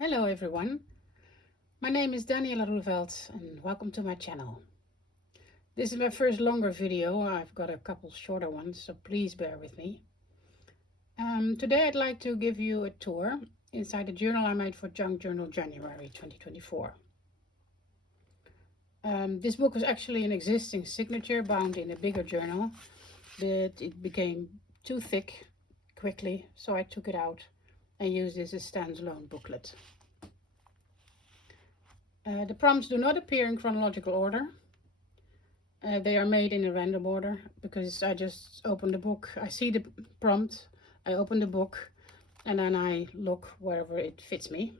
Hello everyone, my name is Daniela Roelveld and welcome to my channel. This is my first longer video. I've got a couple shorter ones, so please bear with me. Today I'd like to give you a tour inside the journal I made for Junk Journal January 2024. This book was actually an existing signature bound in a bigger journal, but it became too thick quickly, so I took it out and used this as a standalone booklet. The prompts do not appear in chronological order. They are made in a random order because I just open the book, I see the prompt, I open the book, and then I look wherever it fits me.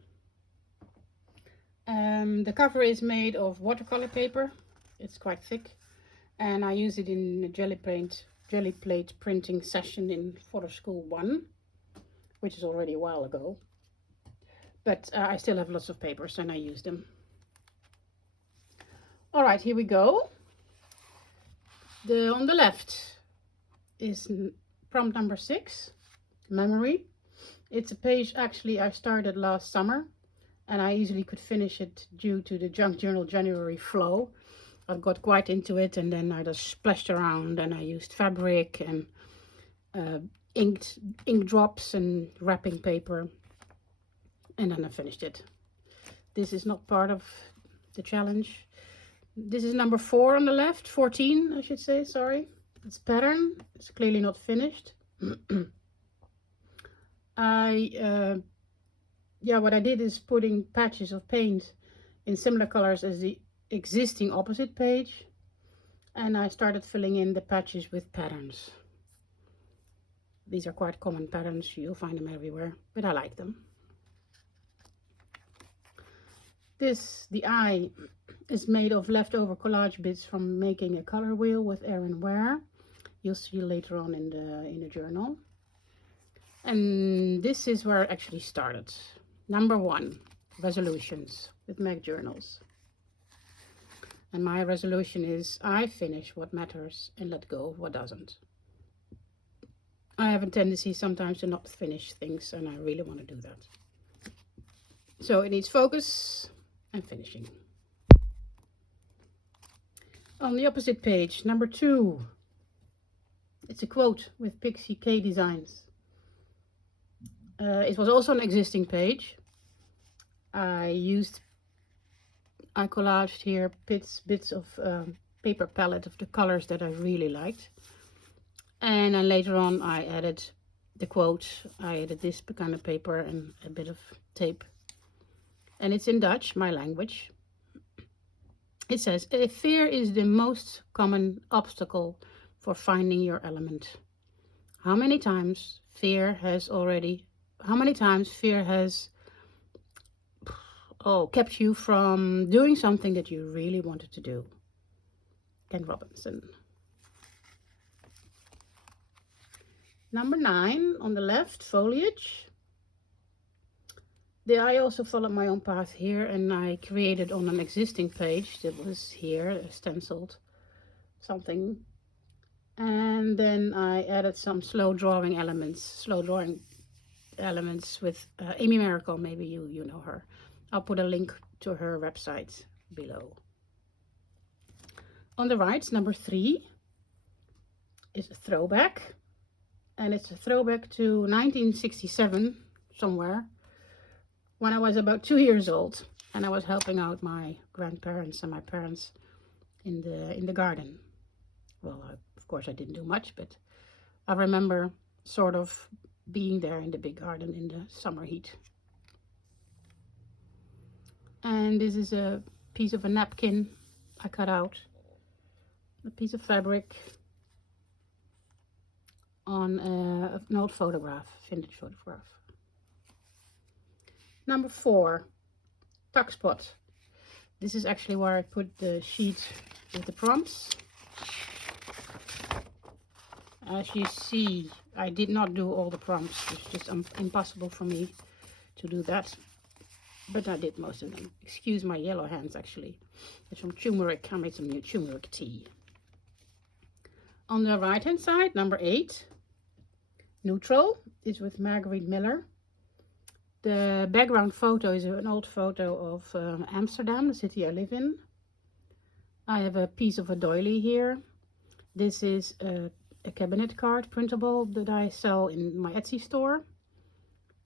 The cover is made of watercolor paper. It's quite thick, and I use it in a jelly plate printing session in Photo School 1, which is already a while ago. But I still have lots of papers and I use them. All right, here we go. On the left is prompt number 6, memory. It's a page actually I started last summer and I easily could finish it due to the Junk Journal January flow. I got quite into it and then I just splashed around and I used fabric and ink drops and wrapping paper, and then I finished it. This is not part of the challenge. This is number 4 on the left, 14 I should say, sorry. It's pattern, it's clearly not finished. What I did is putting patches of paint in similar colors as the existing opposite page, and I started filling in the patches with patterns. These are quite common patterns, you'll find them everywhere, but I like them. The eye is made of leftover collage bits from making a color wheel with Erin Ware. You'll see later on in the journal. And this is where I actually started. Number 1, resolutions with Meg Journals. And my resolution is I finish what matters and let go of what doesn't. I have a tendency sometimes to not finish things, and I really want to do that. So it needs focus and finishing. On the opposite page, number 2, it's a quote with Pixie K Designs. It was also an existing page. I collaged here bits of paper palette of the colors that I really liked. And then later on I added the quote. I added this kind of paper and a bit of tape. And it's in Dutch, my language. It says, fear is the most common obstacle for finding your element. How many times fear has kept you from doing something that you really wanted to do? Ken Robinson. Number 9 on the left, foliage. I also followed my own path here, and I created on an existing page that was here, stenciled something. And then I added some slow drawing elements with Amy Miracle. Maybe you know her. I'll put a link to her website below. On the right, number 3 is a throwback. And it's a throwback to 1967 somewhere, when I was about 2 years old and I was helping out my grandparents and my parents in the garden. Well, of course I didn't do much, but I remember sort of being there in the big garden in the summer heat. And this is a piece of a napkin I cut out, a piece of fabric on an old photograph, vintage photograph. Number 4, tuck spot. This is actually where I put the sheet with the prompts. As you see, I did not do all the prompts. It's just impossible for me to do that. But I did most of them. Excuse my yellow hands, actually. It's from turmeric. I made some new turmeric tea. On the right hand side, number 8, neutral, is with Marguerite Miller. The background photo is an old photo of Amsterdam, the city I live in. I have a piece of a doily here. This is a cabinet card printable that I sell in my Etsy store.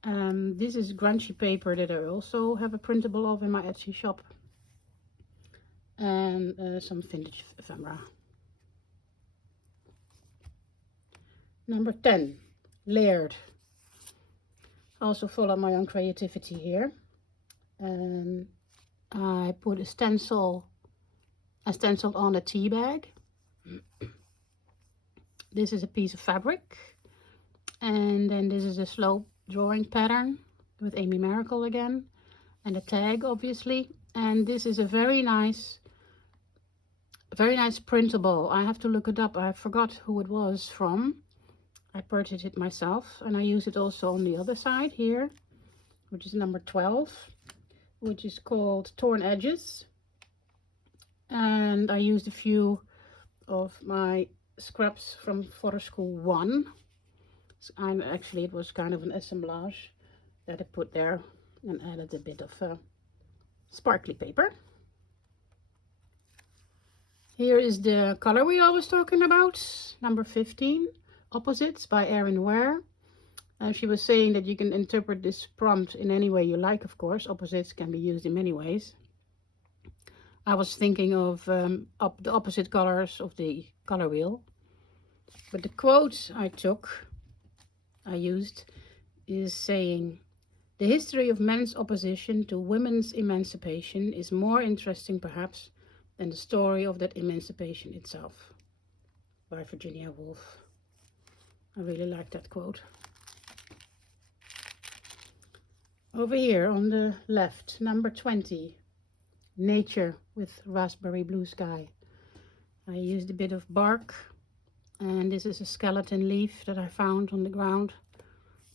This is grungy paper that I also have a printable of in my Etsy shop. And some vintage ephemera. Number 10, layered. Also follow my own creativity here. And I put a stencil on a tea bag. This is a piece of fabric. And then this is a slope drawing pattern with Amy Miracle again. And a tag, obviously. And this is a very nice printable. I have to look it up. I forgot who it was from. I purchased it myself, and I use it also on the other side here, which is number 12, which is called Torn Edges. And I used a few of my scraps from Photo School 1. And actually it was kind of an assemblage that I put there and added a bit of sparkly paper. Here is the color wheel I was talking about, number 15. Opposites by Erin Ware. She was saying that you can interpret this prompt in any way you like, of course. Opposites can be used in many ways. I was thinking of the opposite colors of the color wheel. But the quote I used is saying, "The history of men's opposition to women's emancipation is more interesting perhaps than the story of that emancipation itself." By Virginia Woolf. I really like that quote. Over here on the left, number 20, nature with raspberry blue sky. I used a bit of bark, and this is a skeleton leaf that I found on the ground,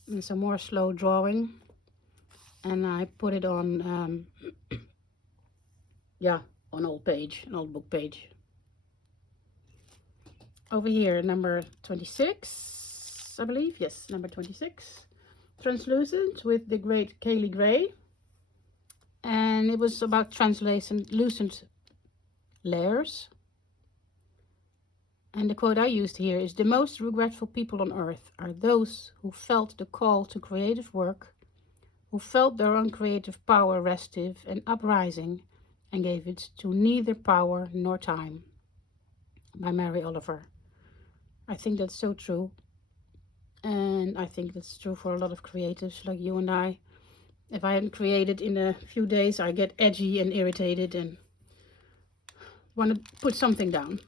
and some more slow drawing, and I put it on an old book page. Over here, number 26, I believe. Yes, number 26. Translucent with the great Kaylee Gray. And it was about translucent layers. And the quote I used here is, "The most regretful people on earth are those who felt the call to creative work, who felt their own creative power restive and uprising, and gave it to neither power nor time." By Mary Oliver. I think that's so true. And I think that's true for a lot of creatives like you and I. If I hadn't created in a few days, I get edgy and irritated and want to put something down.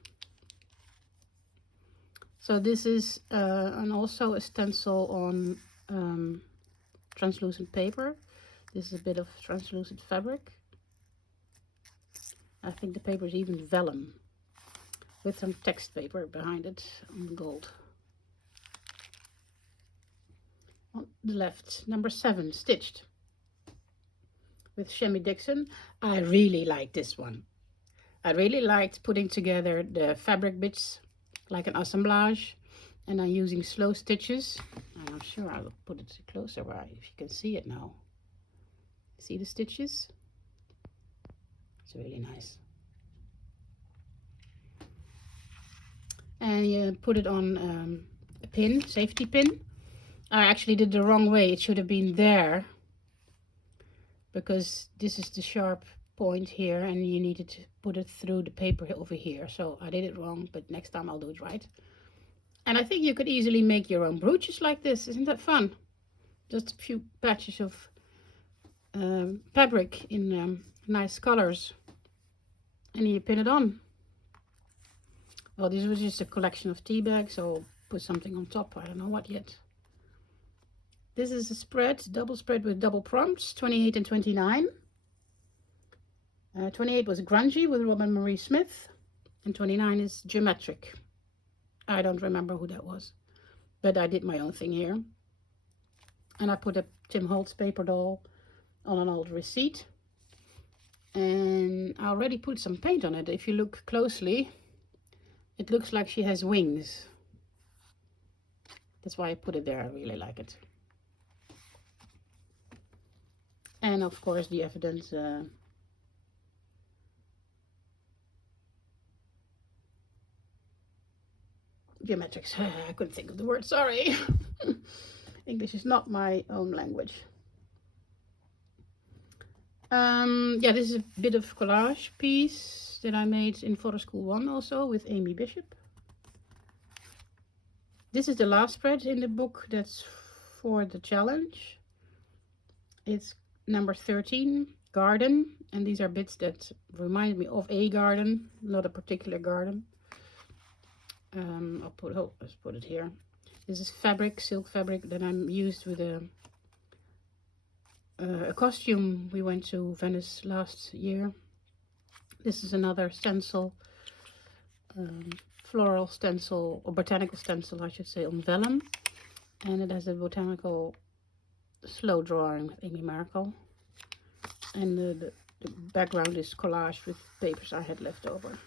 So this is and also a stencil on translucent paper. This is a bit of translucent fabric. I think the paper is even vellum, with some text paper behind it on gold. On the left, number 7, stitched with Shemi Dixon. I really like this one. I really liked putting together the fabric bits like an assemblage, and I'm using slow stitches. And I'm sure I'll put it closer where if you can see it now. See the stitches? It's really nice. And you put it on a pin, safety pin. I actually did the wrong way. It should have been there, because this is the sharp point here and you needed to put it through the paper over here. So I did it wrong, but next time I'll do it right. And I think you could easily make your own brooches like this. Isn't that fun? Just a few patches of fabric in nice colors, and you pin it on. Well, this was just a collection of tea bags, so I'll put something on top. I don't know what yet. This is a spread, double spread with double prompts, 28 and 29. 28 was grungy with Robin Marie Smith, and 29 is geometric. I don't remember who that was, but I did my own thing here. And I put a Tim Holtz paper doll on an old receipt, and I already put some paint on it. If you look closely, it looks like she has wings. That's why I put it there. I really like it. And of course the evident geometrics. I couldn't think of the word, sorry. English is not my own language. Yeah, this is a bit of collage piece that I made in Photo School 1 also with Amy Bishop. This is the last spread in the book that's for the challenge. It's number 13, Garden, and these are bits that remind me of a garden, not a particular garden. Let's put it here. This is fabric, silk fabric that I'm used with a costume. We went to Venice last year. This is another stencil, floral stencil, or botanical stencil I should say, on vellum, and it has a botanical slow drawing with Amy Markle, and the background is collaged with papers I had left over.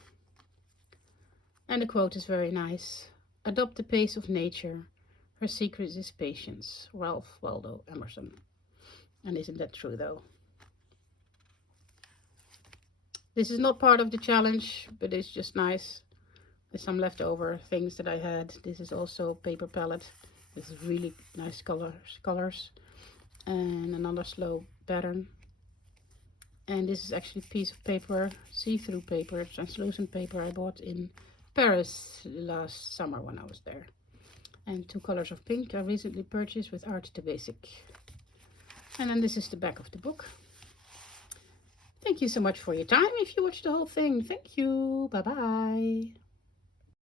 And the quote is very nice. Adopt the pace of nature. Her secret is patience. Ralph Waldo Emerson. And isn't that true though? This is not part of the challenge, but it's just nice. There's some leftover things that I had. This is also paper palette. This is really nice colors. And another slow pattern. And this is actually a piece of paper, see-through paper, translucent paper I bought in Paris last summer when I was there. And 2 colors of pink I recently purchased with Art the Basic. And then this is the back of the book. Thank you so much for your time if you watched the whole thing. Thank you. Bye bye.